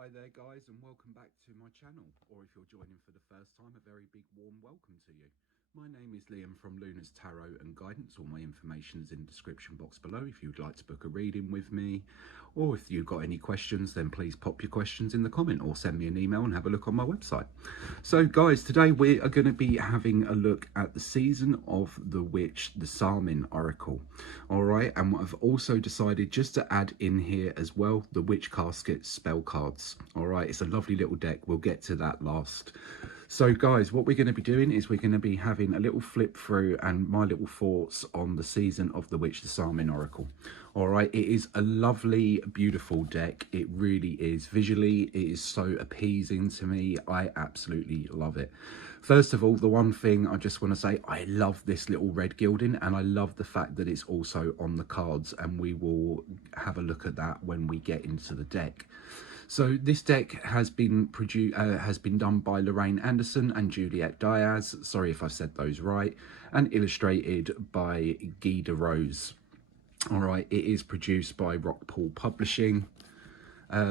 Hi there guys, and welcome back to my channel, or if you're joining for the first time, a very big warm welcome to you. My name is Liam from Luna's Tarot and Guidance. All my information is in the description box below if you'd like to book a reading with me, or if you've got any questions, then please pop your questions in the comment or send me an email and have a look on my website. So guys, today we are going to be having a look at the season of the witch, the Psalming Oracle. All right, and I've also decided just to add in here as well the Witch Casket spell cards. All right, it's a lovely little deck. We'll get to that last. So guys, what we're going to be doing is we're going to be having a little flip through and my little thoughts on the season of the Witch, the Psalming Oracle. All right, it is a lovely, beautiful deck. It really is. Visually, it is so appeasing to me. I absolutely love it. First of all, the one thing I just want to say, I love this little red gilding, and I love the fact that it's also on the cards, and we will have a look at that when we get into the deck. So this deck has been done by Lorriane and Juliet Diaz. Sorry if I've said those right, and illustrated by Giada. All right, it is produced by Rockpool Publishing.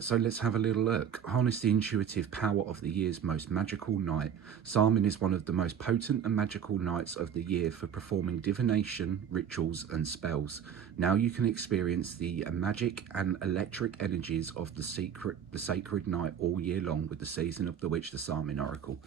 So let's have a little look. Harness the intuitive power of the year's most magical night. Psalming is one of the most potent and magical nights of the year for performing divination, rituals and spells. Now you can experience the magic and electric energies of the sacred night all year long with the season of the witch, the Psalming Oracle.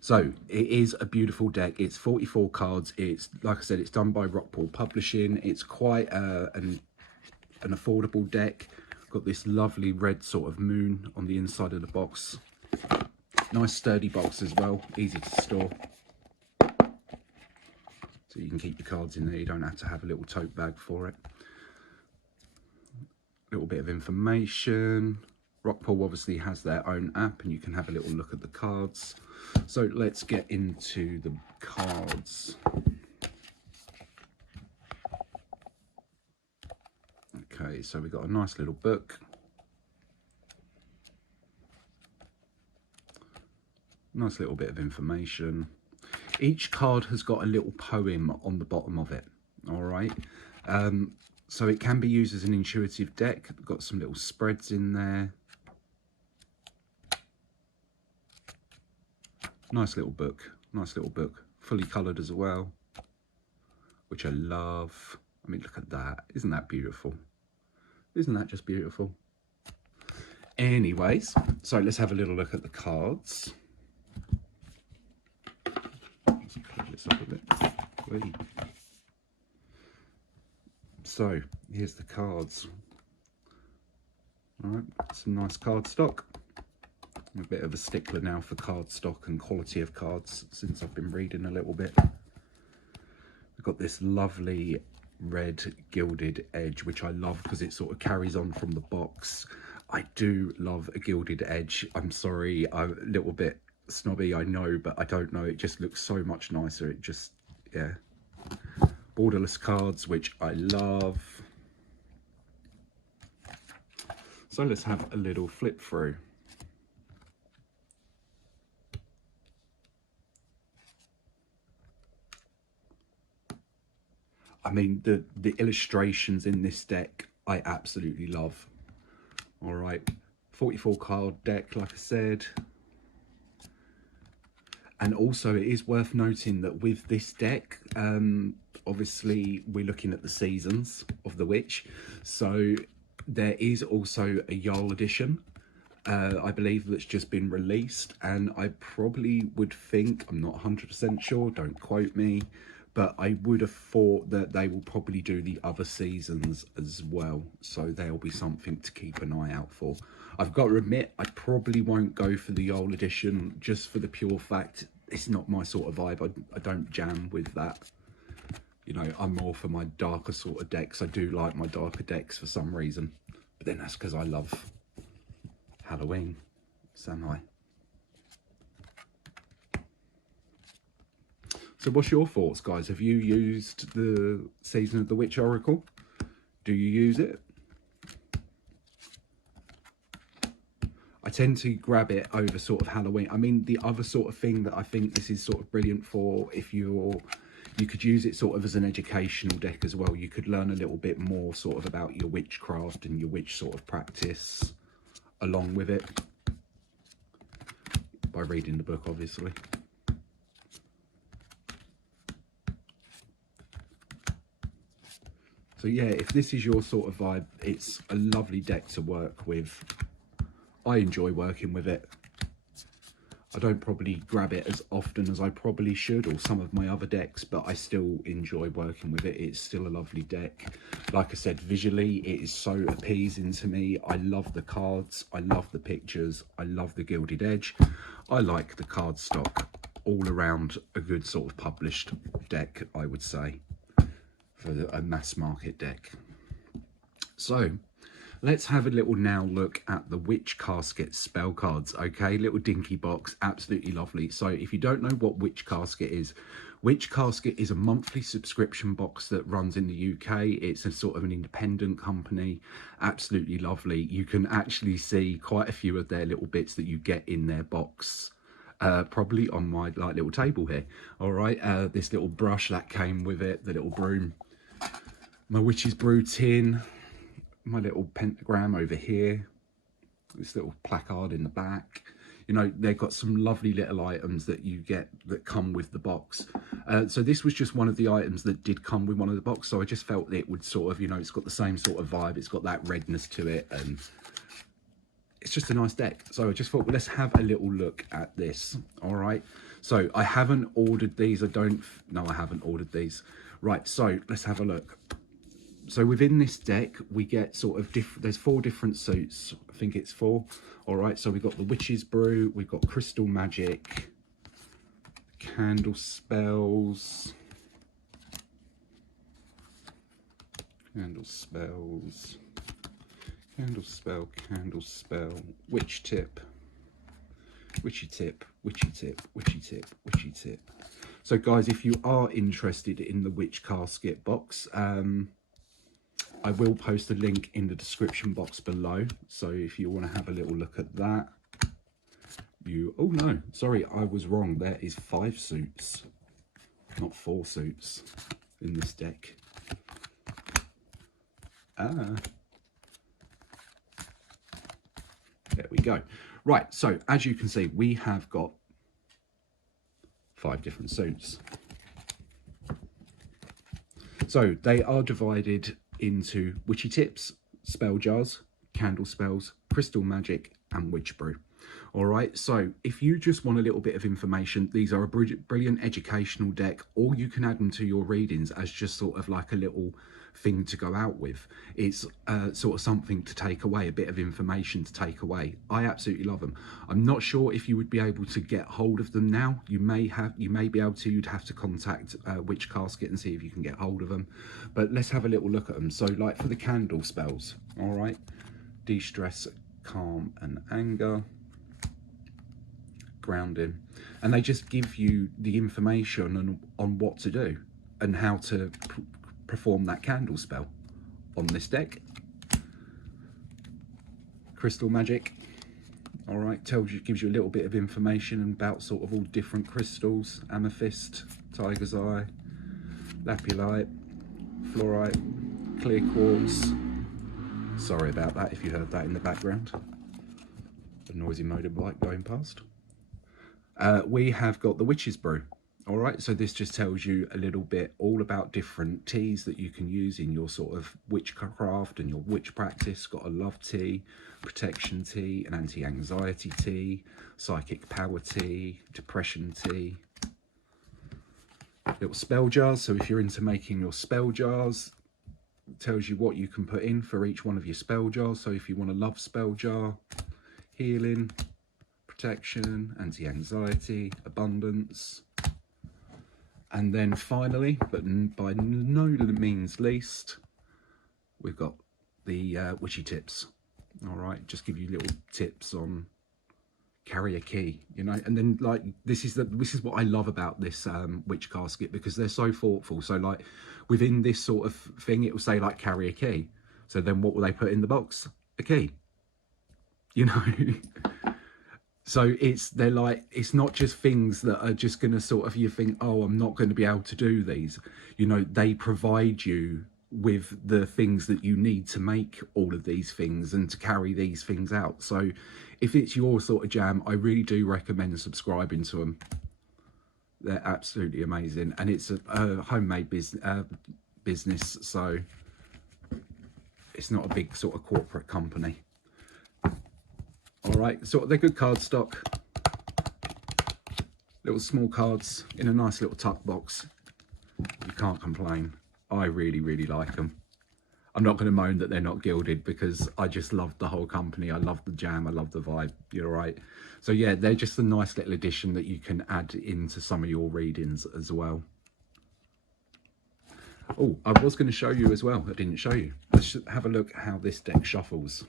So it is a beautiful deck. It's 44 cards. It's, like I said, it's done by Rockpool Publishing. It's quite an affordable deck. Got this lovely red sort of moon on the inside of the box. Nice sturdy box as well, easy to store. So you can keep your cards in there, you don't have to have a little tote bag for it. A little bit of information. Rockpool obviously has their own app and you can have a little look at the cards. So let's get into the cards. Okay, so we've got a nice little book. Nice little bit of information. Each card has got a little poem on the bottom of it. All right. So it can be used as an intuitive deck. Got some little spreads in there. Nice little book. Nice little book. Fully coloured as well, which I love. I mean, look at that. Isn't that beautiful? Isn't that just beautiful? Anyways, so let's have a little look at the cards. Let's close this up a bit. Whee. So here's the cards. All right, some nice card stock. I'm a bit of a stickler now for card stock and quality of cards since I've been reading a little bit. We've got this lovely red gilded edge, which I love because it sort of carries on from the box. I do love a gilded edge. I'm sorry, I'm a little bit snobby, I know, but I don't know, it just looks so much nicer. It just, yeah. Borderless cards, which I love. So let's have a little flip through. I mean, the illustrations in this deck, I absolutely love. All right, 44 card deck, like I said. And also it is worth noting that with this deck, obviously we're looking at the seasons of the witch. So there is also a Jarl edition, I believe, that's just been released. And I probably would think, I'm not 100% sure, don't quote me, but I would have thought that they will probably do the other seasons as well. So there'll be something to keep an eye out for. I've got to admit, I probably won't go for the Jarl edition just for the pure fact it's not my sort of vibe. I don't jam with that. You know, I'm more for my darker sort of decks. I do like my darker decks for some reason. But then that's because I love Halloween. So am I. So what's your thoughts, guys? Have you used the Season of the Witch Oracle? Do you use it? I tend to grab it over sort of Halloween. I mean, the other sort of thing that I think this is sort of brilliant for, if you could use it sort of as an educational deck as well. You could learn a little bit more sort of about your witchcraft and your witch sort of practice. along with it by reading the book, obviously. So yeah, if this is your sort of vibe, it's a lovely deck to work with. I enjoy working with it. I don't probably grab it as often as I probably should, or some of my other decks, but I still enjoy working with it. It's still a lovely deck. Like I said, visually, it is so appeasing to me. I love the cards. I love the pictures. I love the Gilded Edge. I like the card stock. All around a good sort of published deck, I would say, for a mass market deck. So let's have a little now look at the Witch Casket spell cards. Okay, little dinky box, absolutely lovely. So if you don't know what Witch Casket is a monthly subscription box that runs in the UK. It's a sort of an independent company, absolutely lovely. You can actually see quite a few of their little bits that you get in their box. Probably on my like little table here. All right, this little brush that came with it, the little broom, my Witch's Brew tin, my little pentagram over here, this little placard in the back. You know, they've got some lovely little items that you get that come with the box. So this was just one of the items that did come with one of the box. So I just felt it would sort of, you know, it's got the same sort of vibe. It's got that redness to it, and it's just a nice deck. So I just thought, well, let's have a little look at this. All right. So I haven't ordered these. I haven't ordered these. Right. So let's have a look. So within this deck, we get sort of there's 4 different suits. I think it's 4. All right. So we've got the Witch's Brew. We've got Crystal Magic, Candle Spells, Candle Spell, Witch Tip, Witchy Tip, Witchy Tip, Witchy Tip, Witchy Tip. So guys, if you are interested in the Witch Casket box, I will post a link in the description box below. So if you want to have a little look at that, oh no, sorry, I was wrong. There is 5 suits, not 4 suits in this deck. There we go. Right, so as you can see, we have got 5 different suits. So they are divided into Witchy Tips, Spell Jars, Candle Spells, Crystal Magic, and Witch Brew. All right, so if you just want a little bit of information, these are a brilliant educational deck, or you can add them to your readings as just sort of like a little thing to go out with. It's sort of something to take away, a bit of information to take away. I absolutely love them. I'm not sure if you would be able to get hold of them now. You may be able to. You'd have to contact Witch Casket and see if you can get hold of them. But let's have a little look at them. So like for the candle spells, all right, de-stress, calm and anger, grounding, and they just give you the information on what to do and how to perform that candle spell on this deck. Crystal Magic, all right, gives you a little bit of information about sort of all different crystals: amethyst, tiger's eye, lapilite, fluorite, clear quartz. Sorry about that if you heard that in the background, a noisy motorbike going past. We have got the Witch's Brew. All right, so this just tells you a little bit all about different teas that you can use in your sort of witchcraft and your witch practice. Got a love tea, protection tea, an anti-anxiety tea, psychic power tea, depression tea. Little spell jars, so if you're into making your spell jars, it tells you what you can put in for each one of your spell jars. So if you want a love spell jar, healing, protection, anti-anxiety, abundance. And then finally, but by no means least, we've got the Witchy Tips. All right, just give you little tips on carry a key, you know. And then like this is what I love about this Witch Casket, because they're so thoughtful. So like within this sort of thing, it will say like carry a key. So then what will they put in the box? A key, you know. So they're like, it's not just things that are just going to sort of, you think, oh, I'm not going to be able to do these. You know, they provide you with the things that you need to make all of these things and to carry these things out. So if it's your sort of jam, I really do recommend subscribing to them. They're absolutely amazing, and it's a homemade business, so it's not a big sort of corporate company. All right, so they're good cardstock, little small cards in a nice little tuck box. You can't complain. I really, really like them. I'm not going to moan that they're not gilded, because I just love the whole company. I love the jam. I love the vibe. You're right. So yeah, they're just a nice little addition that you can add into some of your readings as well. Oh, I was going to show you as well. I didn't show you. Let's have a look how this deck shuffles.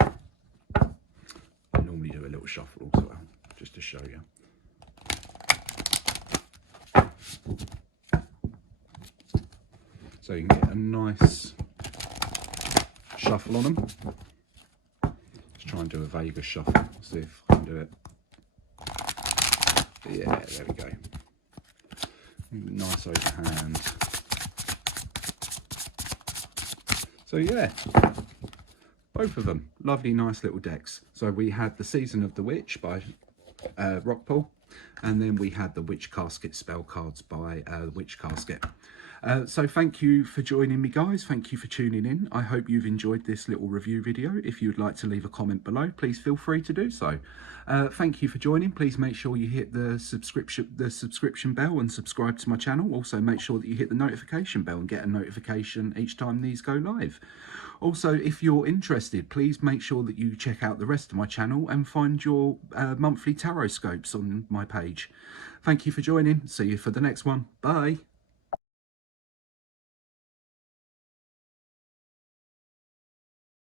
I normally do a little shuffle as well, just to show you. So you can get a nice shuffle on them. Let's try and do a Vegas shuffle, see if I can do it. Yeah, there we go. Nice overhand. So yeah, both of them, lovely, nice little decks. So we had the Season of the Witch by Rockpool, and then we had the Witch Casket spell cards by Witch Casket. So thank you for joining me, guys. Thank you for tuning in. I hope you've enjoyed this little review video. If you would like to leave a comment below, please feel free to do so. Thank you for joining. Please make sure you hit the subscription bell and subscribe to my channel. Also, make sure that you hit the notification bell and get a notification each time these go live. Also, if you're interested, please make sure that you check out the rest of my channel and find your monthly tarot scopes on my page. Thank you for joining. See you for the next one. Bye.